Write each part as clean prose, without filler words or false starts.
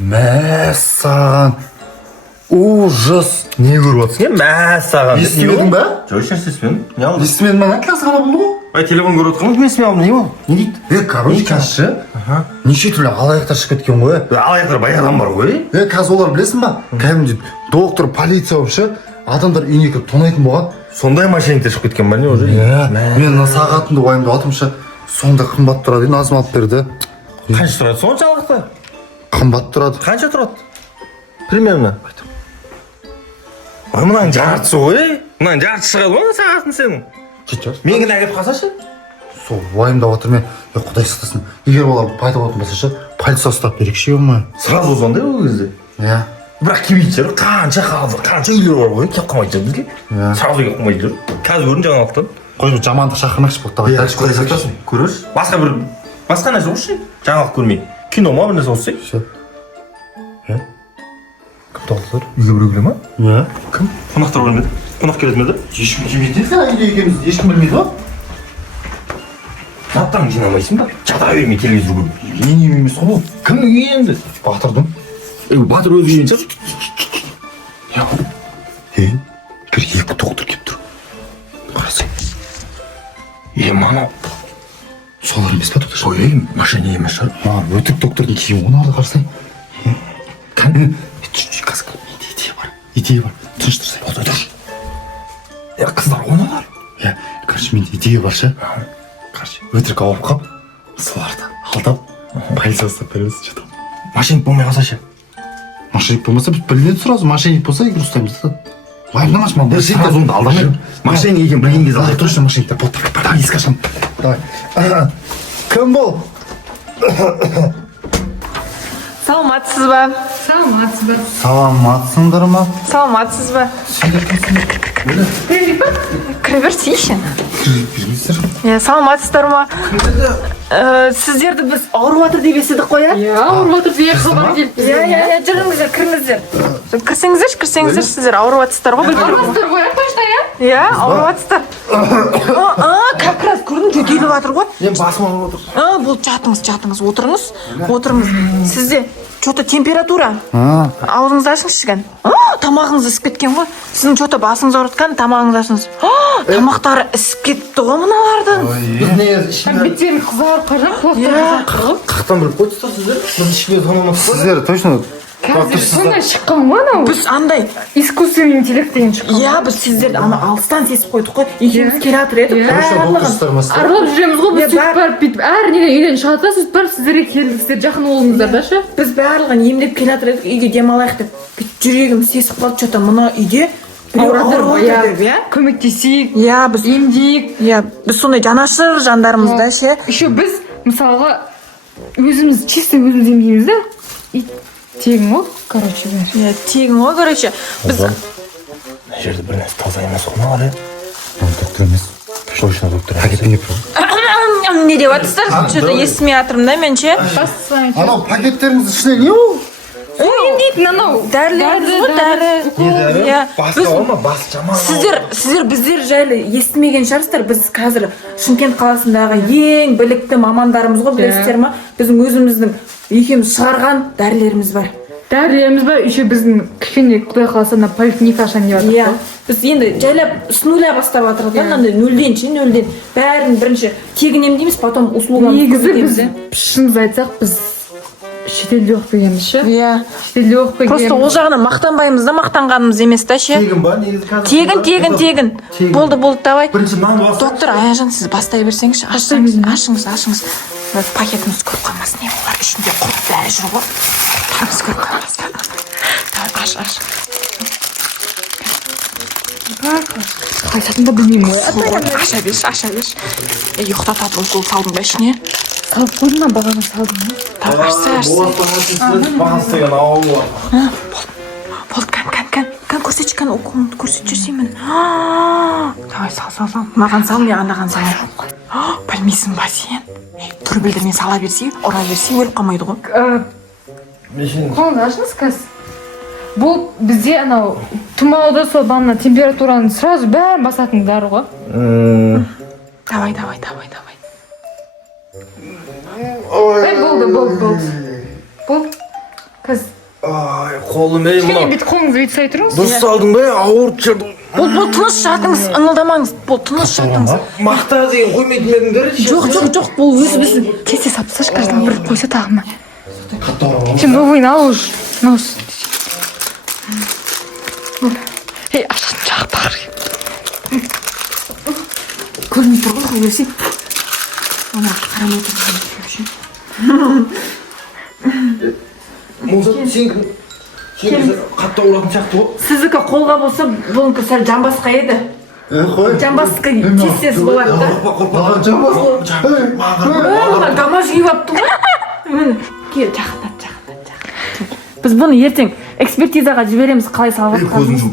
Мәссаған. Ужас. Не көріп отырсың? Мәссаған. Естімедің ба? Жоқ, ешнәрсе естімедім. Не алдың? Естімедім ба? Қазір ғана болды ғой. Ай, телефон көріп отырмын, мен естімей алдым. Не ол? Не дейді? Короче, қазір неше түрлі алаяқтар шығып кеткен ғой. Алаяқтар баяғыдан бар ғой. Қазір олар білесің ба? Кәдімгідей доктор, полиция вообще адамдар үйіне кіріп тонайтын болған. Сондай мошенниктер шығып кеткен ба не уже? Мен сағатымды уайымдап жатырмыншы. Сонда қымбат тұрады, назым алып берді. Қанша тұрады соншалықты? Қымбат тұрады. Қанша тұрады? Примерно. Ой, мынаның жартысы ғой. Мынаның жартысы шығады ғой сағатың сенің. Мен кінә келіп қалсашы? Сол уайымдап жатыр мен. Құдай сақтасын. Егер олар пайда болатын болса, полиция ұстап берекші болмай. Сразу сондай ол кезде. Иә. Бірақ келмейді жер. Қанша үйлер бар ғой, келіп қалмайды жер бізге. Сразу келіп қалмайды жер. Қазір көрдім жаңалықтан. Қой жамандық шақырмақшы болды давай. Құдай сақтасын. Көрерсіз. Басқа нәрсе қойшы. Жаңалық көрмей. Кино ма бір нәрсе қойшы. Кім тоқтар? Үйге біреу келе ма? Иә. Кім? Қонақтар келмеді. Қонақ келеді ме? Ешкім келмейді. Үйде екенімізді ешкім білмейді ғой. Наптан жинамайсың ба? Жата бермей телевизор көріп. Енем емес қой бұл. Кімнің үйі енді? Батырдың. Батыр өз үйінен шығар. Бір екі доктор келіп тұр. Қарасай. Мана. Солар емес па доктор? Ой, машина емес шығар. Өтірік доктордың киімі оны арды қарасай. Идея бар. Тыныш тұрсай. Болды, тұрш. Қыздар ойналар. Короче, менде идея бар ше. Өтірік ауырып қап, соларды алдап, полиция ұстап береміз. Мошенник болмай қалса ше? Мошенник болмаса біз білінеді сразу. Мошенник болса егер ұстаймыз да. Уайымдамашы маған. Бір сен қазір онда алдамай. Мошенник екен білген кезде алдап. Точно мошенниктер. Давай, есік ашамын. Давай. Кім бол? Саламатсыз ба? Саламатсыңдар ма? Саламатсыз ба? Сендер кімсіңдер? Кіре берсейші. Бермейсіздер. Саламатсыздар ма? Сіздерді біз ауырып жатыр деп естідік қой, иә? Ауырып жатыр деген хабар келіпті. Иә, жүріңіздер, кіріңіздер. Кірсеңіздер, сіздер ауырып жатсыздар ғой. Ауырып ғой, точно, иә? Иә, ауырып жатсыздар. Как раз көрдің, жөтеліп жатыр ғой. Мен басым ауырып отыр. Бұл жатыңыз, отырыңыз. Сізде что-то температура. Аузыңызды ашыңызшы кән. Тамағыңыз ісіп кеткен ғой. Сіздің что-то басыңыз ауыртқан, тамағыңыз ашыңыз. Тамақтары ісіп кетті ғой мыналардың. Біз не ішінде... Беттері қызарып қарап, құлақтары Қақтан біліп қойдыңыздар сіздер? Біз ішінде танымыз қой. Сіздер точно қазір сондай шыққан ғой анау. Біз андай искусственный интеллект деген шыққан. Иә, біз сіздерді ана алыстан сезіп қойдық қой. Екеуміз келе жатыр едік. Аралап жүреміз ғой, біз сөйтіп барып бүйтіп әр неден үйден шығады да, сөйтіп барып сіздерге келдік, сіздер жақын болыңыздар да ше. Біз барлығын емдеп келе жатыр едік, үйде демалайық деп. Жүрегіміз сезіп қалды, что-то мына үйде ауырып деп, иә? Көмектесейік, Иә, біз емдейік. Иә, біз сондай жанашыр жандармызда ше. Еще біз мысалға өзіміз чисто өзіміз емдейміз да. И тегін ғой, короче, бәрі. Иә, тегін ғой, короче. Біз Мына жерде бір нәрсе таза емес қой мыналар, иә? Доктор емес. Точно доктор. Пакетпен кеп не деп жатырсыздар? Что-то естімей жатырмын да мен ше. Анау пакеттеріңіздің ішінде не ол? Емдейтін анау. Дәрілеріміз ғой, дәрі. Иә. Басы олма, басы жаман. Сіздер біздер жайлы естімеген шығарсыздар. Біз қазір Шымкент қаласындағы ең білікті мамандарымыз ғой, білесіздер ма? Біздің өзіміздің екеуміз шығарған дәрілеріміз бар. Дәрілеріміз бар, еще біздің кішкене құдай қаласа ана поликлиника ашайын деп жатыр. Иә. Біз енді жайлап с нуля бастап жатырмыз да, мынандай нөлден. Бәрін бірінші тегін емдейміз, потом услугамыз негізі біз шынымызды айтсақ, біз шетелде оқып келгенбіз ше. Иә. Шетелде оқып келгенбіз. Просто ол жағынан мақтанбаймыз да, мақтанғанымыз емес та ше. Тегін ба негізі қазір? Тегін. Болды, давай. Бірінші нанды басып. Доктор Аяжан, сіз бастай берсеңізші. Ашыңыз. Пакетіміз көріп қалмасын, не олар ішінде құрт бәрі жүр ғой. Тарымыз көріп қалмасын. Давай, аш. Қайсатын да білмеймін ғой. Аша берші. Ұйықтатады укол салдың ба ішіне? Салып қойдың ба, бағана салдың ба? Давай, ашса. Бағасы деген ауыл бар. Болды, кән көрсетші, кән уколыңды көрсет жүрсеймін. Давай, сал. Маған сал, мен анаған салайын. Білмейсің ба сен? Түр білдірмей сала берсе, ұра берсе өліп қалмайды ғой. Қолыңды ашыңыз қазір. бұл бізде анау тұмауда сол банна температураны сразу бәрін басатын дәрі ғой. Давай. Болды. Қазір Ай, қолым ей кішкене мына. бүйтіп қолыңызды бүйтіп ұстай тұрыңыз. Дұрыс салдың ба? Ауырып жүрдім. Бұл тыныш жатыңыз, ыңылдамаңыз. Бұл тыныш жатыңыз. Мақта деген қоймайтын едіңдер. Жоқ, бұл өзі біз кесе салып тасташы, каждый бір қойса тағына. Сен новыйын ал уже. Нос. Ей, ашқан жақтар. Көрмей тұр ғой, өзі. Ана қарамай тұрған. Мұзат, сен қатты ауыратын сияқты ғой. Сіздікі қолға болса, бұныңкі сәл жамбасқа еді. қой. Жамбасқа тез болады да. Маған жамбас. Мына гамаш киіп алыпты ғой. Кел, жақындат. Біз бұны ертең экспертизаға жібереміз, қалай салып Көзін жұм.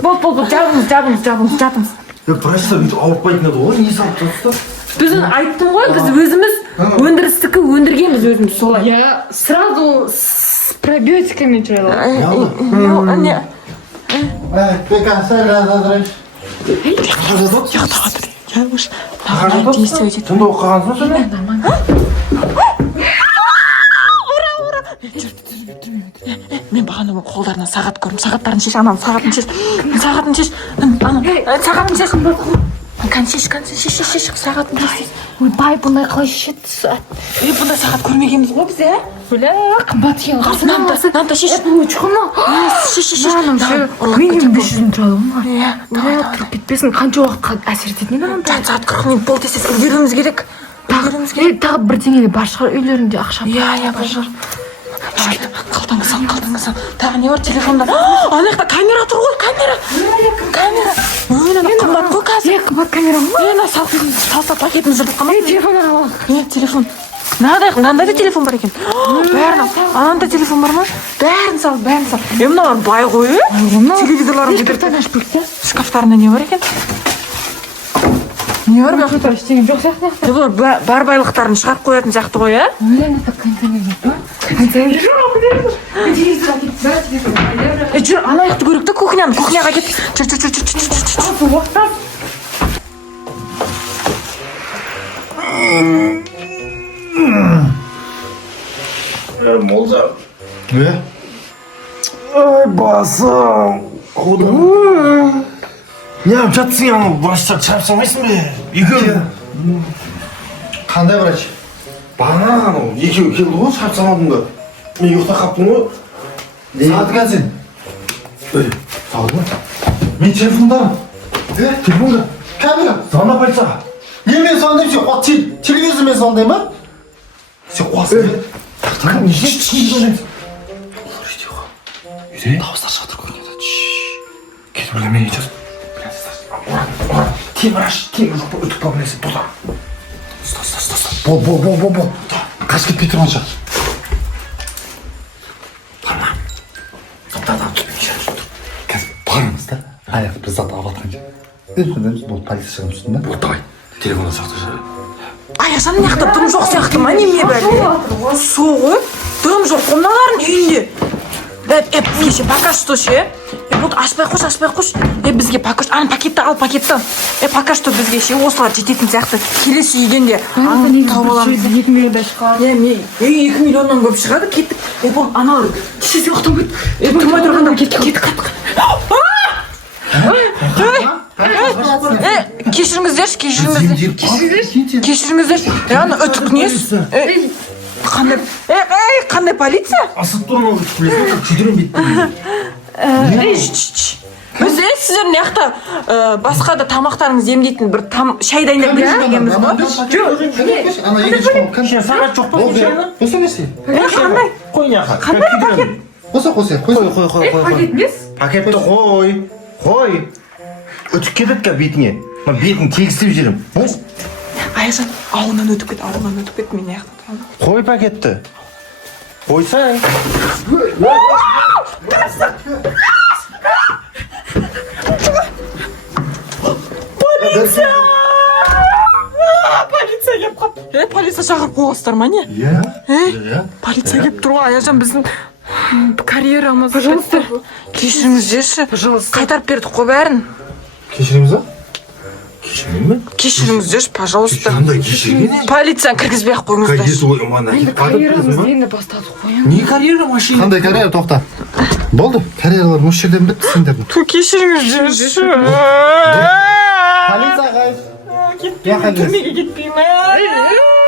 Бол, жабыңыз. Врачта бүйтіп ауыртпайтын еді ғой, не салып тұрсыз? Біз айттым ғой, біз өзіміз өндірістікі өндіргенбіз өзіміз солай. Я сразу с пробиотиками жүреді. Бека, сәл жазадырайш. Сонда оқығансың Мен бағана қолдарына сағат көрдім. Сағаттарын шеш, анам сағатын шеш. Сағатын шеш. Сағатын шеш. Шеш, сағатын шеш. Ойбай, бұндай қалай шешеді? Бұндай сағат көрмегенбіз ғой біз, ә? Бля, қымбат екен. Нанта шеш. Шеш. Минимум 500 тұрады ғой. Иә, Тұрып кетпесін, қанша уақытқа әсер ететін еді? жарты сағат 40 минут болды десек үлгеруіміз керек. Тағы бірдеңелі бар шығар, үйлерінде ақша. Иә, бар шығар. Қалтаңыз. Тағы не бар телефонда? Ана жақта камера тұр ғой, камера. Ана қымбат қой қазір. Қымбат камера ма? Салса пакетіміз жүрдік қамай. Телефон алайық. Телефон. Мынандай да телефон бар екен. Бәрін ал. Ананда телефон бар ма? Бәрін сал. Мыналар бай ғой, телевизорларын Шкафтан ашып кетті. шкафтарында не бар екен? Не бар ма? Ештеңе жоқ сияқты. Бұлар бар байлықтарын шығарып қоятын сияқты ғой, ә? Ойлаңыз, контейнер бар. Контейнер жоқ. Телевизор әкеліп. Жүр, ана жақты көрейік те, кухняға кет. Жүр. Молза. Ай, басым. Қудым. Неғып жатсың ана врачтарды шығарып салмайсың бе? Екеуі. қандай врач? Бағана анау екеуі келді ғой, шығарып салмадың ба? Мен ұйықтап қалыппын ғой. Сағат екен сен? Салды ма? Мен телефондамын. Телефонда. Камера. Звонда полицияға. Мен звондаймын, сен телевизормен звондаймын ба? Сен қуасың ба? Так, не звондаймыз. Үйде? Дауыстар жатыр көрінеді. Кетіп бірдеме етесің. Темір жоқ па, үтіп қалып нәрсе тота. Бол. Қаш кетпей тұрғанша. Қазір барыңыз да. Аяқ бір зат алып атқан жер. Бұл полиция шығып үстінде. Вот давай, телефонда сақтап жібер. Аяқжан мына жақта дым жоқ сияқты ма, неме бәрі? Су ғой, дым жоқ, мыналардың үйінде. Кеше пока что ше. Вот ашпай қош. Бізге пока что, пакетті ал, пакетті. Пока что бізге ше, осылар жететін сияқты. Келесі үйгенде тауып аламыз. 2 миллиондай шығады. 2 миллионнан көп шығады, кеттік. Бұл аналар шеше ұқтамайды. Тұрмай тұрғанда кеттік. Кешіріңіздерші. Ана үтік несі? Қандай полиция? Асып тұрын ол күтілесі, как жүдірен бетті. Сіздер мына жақта басқа да тамақтарыңыз емдейтін бір шай дайындап берейін дегенбіз ғой? Ана екінші қол. Кішкене сағат жоқ па? Осы нәрсе? Қандай? Қой няқа. Қандай пакет? Қой. Пакетті қой. Өтіп кетеді ка бетіңе. Бетін тегістеп жерім. Аяжан, ауылынан өтіп кет, мен аяқта тұрмын. Қой пакетті. Қойсаң. Полиция келіп қалды. Полиция шақырып қойғыз. аласыздар ма не? Иә. Иә. Полиция келіп тұр ғой, Аяжан, біздің карьерамыз. Пожалуйста. Кешіріңіздерші. Пожалуйста. Қайтарып бердік қой бәрін. Кешіреміз ба? Кешірмеймін. Кешіріңіздерші, пожалуйста. Қандай кешірген? Полицияны кіргізбей ақ қойыңыздар. Кайдесі ойымана Енді карьерамызды енді бастадық қой. Не карьера машина? Қандай карьера, тоқта. Болды, карьералар осы жерден бітті сендердің. Ту, кешіріңіздерші. Полиция қайт. Кетпеймін, түрмеге кетпеймін.